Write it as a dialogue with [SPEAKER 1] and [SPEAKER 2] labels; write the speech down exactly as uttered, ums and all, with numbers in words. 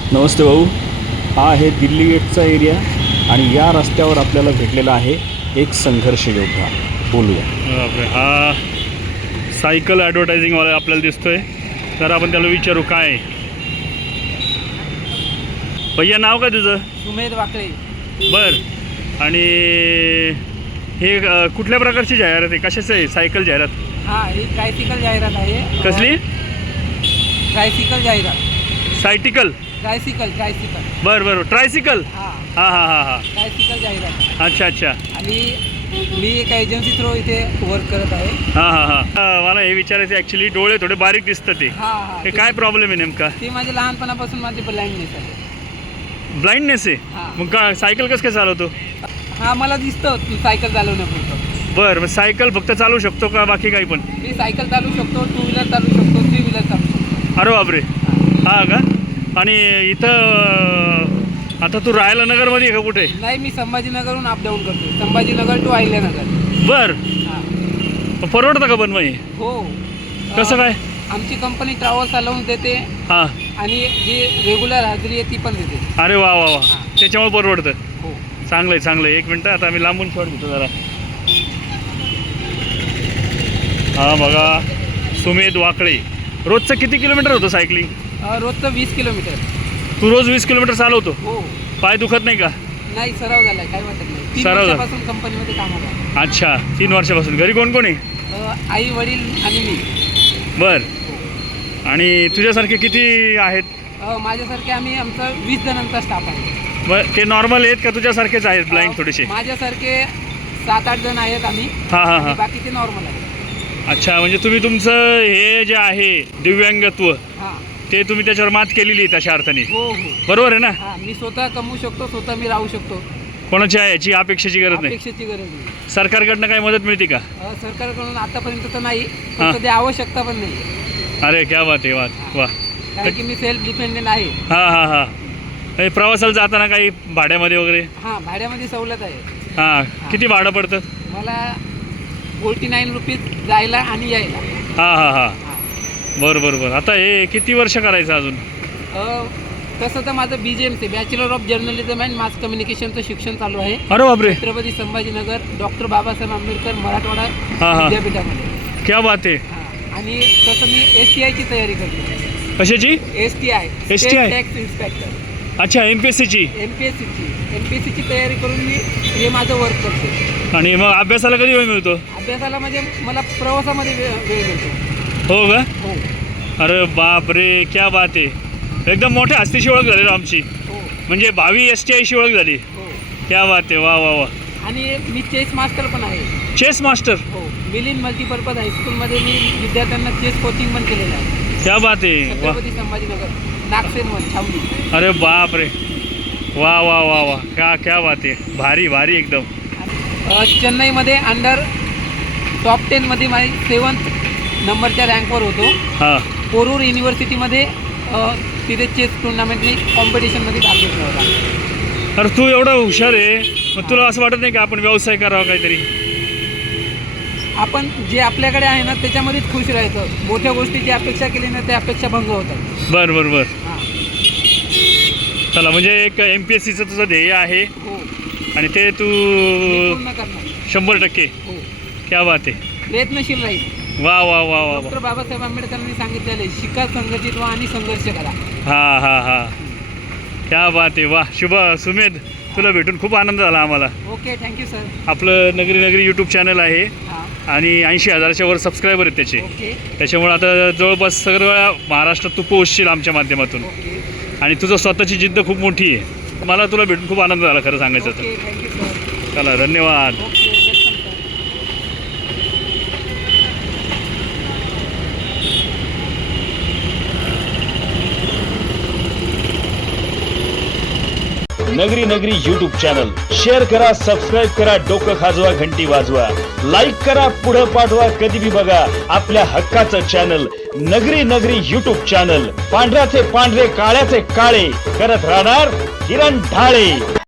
[SPEAKER 1] नमस्ते भाऊ, हा आहे दिल्ली गेटचा एरिया आणि या रस्त्यावर आपल्याला भेटलेला आहे एक संघर्ष योद्धा. बोलूया.
[SPEAKER 2] बापरे, हा सायकल ॲडव्हर्टायझिंगवाला आपल्याला दिसतोय, तर आपण त्याला विचारू काय आहे. भैया नाव काय तुझं?
[SPEAKER 3] सुमेध वाकळे.
[SPEAKER 2] बर, आणि हे अ, कुठल्या प्रकारची जाहिरात आहे, कशाचं आहे? सायकल जाहिरात?
[SPEAKER 3] हां, ही ट्रायसिकल जाहिरात आहे.
[SPEAKER 2] कसली?
[SPEAKER 3] ट्रायसिकल जाहिरात.
[SPEAKER 2] सायटिकल?
[SPEAKER 3] ट्रायसिकल ट्रायसिकल
[SPEAKER 2] बरं बरं, ट्रायसिकल.
[SPEAKER 3] हां
[SPEAKER 2] हां हां हां हां,
[SPEAKER 3] ट्रायसिकल जाहिरात.
[SPEAKER 2] अच्छा अच्छा.
[SPEAKER 3] आणि मी एका एजन्सी थ्रू इथे वर्क करत आहे.
[SPEAKER 2] हां हां हां. अ, मला हे विचारायचं, ॲक्च्युली डोळे थोडे बारीक दिसतात ते.
[SPEAKER 3] हां हां.
[SPEAKER 2] हे काय प्रॉब्लेम आहे नेमका?
[SPEAKER 3] ते माझे लहानपणापासून माझे ब्लाइंडनेस आहे.
[SPEAKER 2] ब्लाइंडनेस आहे?
[SPEAKER 3] हां.
[SPEAKER 2] मग का सायकल कसं काय चालवतो?
[SPEAKER 3] हां, मला दिसतं तू सायकल चालवण्यापुरतं.
[SPEAKER 2] बरं, मग सायकल फक्त चालवू शकतो का बाकी काही पण?
[SPEAKER 3] मी सायकल चालवू शकतो, टू व्हीलर चालवू शकतो, थ्री व्हीलर चालवू शकतो.
[SPEAKER 2] अरे बापरे, हां का? आणि इथं आता तू राहायला नगरमध्ये आहे का कुठे?
[SPEAKER 3] नाही, मी संभाजीनगरहून अपडाऊन करतो. संभाजीनगर टू अहिल्यानगर.
[SPEAKER 2] बरं,
[SPEAKER 3] हां.
[SPEAKER 2] परवडतं का पण मग हे?
[SPEAKER 3] हो.
[SPEAKER 2] कसं काय?
[SPEAKER 3] आमची कंपनी ट्रॅव्हल्स चालवून देते
[SPEAKER 2] हां.
[SPEAKER 3] आणि जी रेग्युलर हजेरी आहे ती पण देते.
[SPEAKER 2] अरे वा वा वा, त्याच्यामुळे परवडतं.
[SPEAKER 3] हो.
[SPEAKER 2] चांगलं आहे चांगलं आहे. एक मिनटं, आता आम्ही लांबून शॉट घेतो जरा. हां बघा, सुमेध वाकळे. रोजचं किती किलोमीटर होतं सायकलिंग?
[SPEAKER 3] अ, रोजचं वीस किलोमीटर.
[SPEAKER 2] तू रोज वीस किलोमीटर चालवतो?
[SPEAKER 3] हो.
[SPEAKER 2] पाय दुखत नाही का?
[SPEAKER 3] नाही, सराव झालाय, काही वाटत नाही. तीन
[SPEAKER 2] सराव झाला.
[SPEAKER 3] वर्षापासून कंपनीमध्ये कामाला आहे.
[SPEAKER 2] अच्छा, तीन वर्षापासून. घरी कोण कोण आहे?
[SPEAKER 3] अ, आई वडील आणि मी.
[SPEAKER 2] बर, आणि तुझ्यासारखे किती आहेत?
[SPEAKER 3] अ, माझ्यासारखे आम्ही आमचा वीस जणांचा स्टाफ आहे.
[SPEAKER 2] ब- ते नॉर्मल आहेत का तुझ्यासारखेच आहेत ब्लाइंड
[SPEAKER 3] अ,
[SPEAKER 2] थोडेसे?
[SPEAKER 3] माझ्यासारखे सात आठ जण आहेत आम्ही.
[SPEAKER 2] हां हां
[SPEAKER 3] आणि
[SPEAKER 2] हां.
[SPEAKER 3] बाकीचे नॉर्मल आहेत.
[SPEAKER 2] अच्छा, म्हणजे तुम्ही तुमचं हे जे आहे दिव्यांगत्व,
[SPEAKER 3] हां.
[SPEAKER 2] ते तुम्ही त्याच्यावर मात केलेली आहे तशा अर्थाने.
[SPEAKER 3] हो हो.
[SPEAKER 2] बरोबर आहे ना?
[SPEAKER 3] हां, मी स्वतः कमवू शकतो, स्वतः मी राहू शकतो.
[SPEAKER 2] कोणाच्या याची अपेक्षेची गरज नाही?
[SPEAKER 3] अपेक्षेची गरज नाही.
[SPEAKER 2] सरकारकडनं काही मदत मिळते का?
[SPEAKER 3] अ, सरकारकडून आतापर्यंत तर नाही,
[SPEAKER 2] हां.
[SPEAKER 3] पण सध्या आवश्यकता पण नाही.
[SPEAKER 2] अरे क्या बात आहे, वा वा.
[SPEAKER 3] कारण की मी सेल्फ डिपेंडेंट आहे.
[SPEAKER 2] हां हां हां. हे प्रवासाला जाताना काही भाड्यामध्ये वगैरे?
[SPEAKER 3] हां, भाड्यामध्ये सवलत आहे.
[SPEAKER 2] हां, किती भाडं पडतं?
[SPEAKER 3] मला फोर्टी नाईन रुपीज जायला आणि यायला.
[SPEAKER 2] हां हां हां.
[SPEAKER 3] हां.
[SPEAKER 2] बरं बरं बरं. आता हे किती वर्ष करायचं अजून?
[SPEAKER 3] अ, तसं तर माझं B J M C bachelor of journalism and mass कम्युनिकेशनचं शिक्षण चालू आहे.
[SPEAKER 2] अरे बापरे,
[SPEAKER 3] छत्रपती संभाजीनगर डॉक्टर बाबासाहेब आंबेडकर मराठवाडा
[SPEAKER 2] हां हां.
[SPEAKER 3] विद्यापीठामध्ये.
[SPEAKER 2] क्या बात आहे.
[SPEAKER 3] हां. आणि तसं मी एस टी आयची तयारी करतो.
[SPEAKER 2] कशाची?
[SPEAKER 3] S T I
[SPEAKER 2] S T I?
[SPEAKER 3] Tax inspector.
[SPEAKER 2] अच्छा, एम पी एस सीची.
[SPEAKER 3] एम पी एस सीची एम पी एस सीची तयारी करून मी हे माझं वर्क करतो.
[SPEAKER 2] आणि मग अभ्यासाला कधी वेळ मिळतो?
[SPEAKER 3] अभ्यासाला म्हणजे मला प्रवासामध्ये वेळ वेळ मिळतो.
[SPEAKER 2] हो का?
[SPEAKER 3] हो
[SPEAKER 2] अरे बाप रे, क्या बात आहे. एकदम मोठ्या हस्तीची ओळख झाली राव आमची,
[SPEAKER 3] हो
[SPEAKER 2] म्हणजे भावी एस टी आयची ओळख झाली.
[SPEAKER 3] हो.
[SPEAKER 2] क्या बात आहे, वा वा वा.
[SPEAKER 3] आणि मी चेस मास्टर पण आहे.
[SPEAKER 2] Chess master?
[SPEAKER 3] हो. मिलिंद मल्टीपर्पज हायस्कूलमध्ये मी विद्यार्थ्यांना चेस कोचिंग पण केलेलं आहे.
[SPEAKER 2] क्या बात आहे, वा.
[SPEAKER 3] छत्रपती संभाजीनगर नागसेन छावणी.
[SPEAKER 2] अरे बाप रे, वा वा वा वा, क्या क्या बात आहे. भारी भारी एकदम.
[SPEAKER 3] अ, चेन्नईमध्ये अंडर टॉप टेनमध्ये माझी सेवन्थ नंबरच्या रँकवर होतो.
[SPEAKER 2] हां.
[SPEAKER 3] पोरूर युनिव्हर्सिटीमध्ये अ, तिथे चेस टुर्नामेंटने कॉम्पिटिशनमध्ये भाग घेतला होता.
[SPEAKER 2] अरे तू एवढा हुशार आहे, मग तुला असं वाटत नाही का आपण व्यवसाय करावा काहीतरी?
[SPEAKER 3] आपण जे आपल्याकडे आहे ना त्याच्यामध्येच खुश राहायचं. मोठ्या गोष्टीची अपेक्षा केली ना त्या अपेक्षा भंग होतात.
[SPEAKER 2] बरं बरं बरं.
[SPEAKER 3] हां.
[SPEAKER 2] चला, म्हणजे एक एम पी एस सीचं तुझं ध्येय आहे
[SPEAKER 3] हो.
[SPEAKER 2] आणि ते तू
[SPEAKER 3] मी पूर्ण करणार.
[SPEAKER 2] शंभर टक्के.
[SPEAKER 3] हो.
[SPEAKER 2] क्या बात आहे.
[SPEAKER 3] प्रयत्नशील राहील.
[SPEAKER 2] वा वा वा वा वा.
[SPEAKER 3] डॉक्टर बाबासाहेब आंबेडकरांनी सांगितलेले शिका, संघटित व्हा आणि संघर्ष करा.
[SPEAKER 2] हां हां हां. क्या बात आहे, वा. शुभ सुमेध, तुला भेटून खूप आनंद झाला आम्हाला.
[SPEAKER 3] Okay, thank you sir.
[SPEAKER 2] आपलं नगरी नगरी यूट्यूब चॅनल आहे
[SPEAKER 3] हां.
[SPEAKER 2] आणि ऐंशी हजाराच्या वर सबस्क्रायबर आहेत त्याचे.
[SPEAKER 3] ओके
[SPEAKER 2] त्याच्यामुळे आता जवळपास सगळं महाराष्ट्रात तू पोहोचशील आमच्या माध्यमातून.
[SPEAKER 3] ओके
[SPEAKER 2] आणि तुझं स्वतःची जिद्द खूप मोठी आहे. मला तुला भेटून खूप आनंद झाला खरं सांगायचं तर.
[SPEAKER 3] Okay, thank you sir.
[SPEAKER 2] चला, धन्यवाद.
[SPEAKER 3] Okay, welcome sir.
[SPEAKER 1] नगरी नगरी यूट्यूब चॅनल शेअर करा, सबस्क्राईब करा, डोकं खाजवा, घंटी वाजवा, लाईक करा, पुढे पाठवा, कधी भी बघा आपल्या हक्काचं चॅनल नगरी नगरी यूट्यूब चॅनल. पांढऱ्याचे पांढरे, काळ्याचे काळे करत राहणार किरण ढाळे.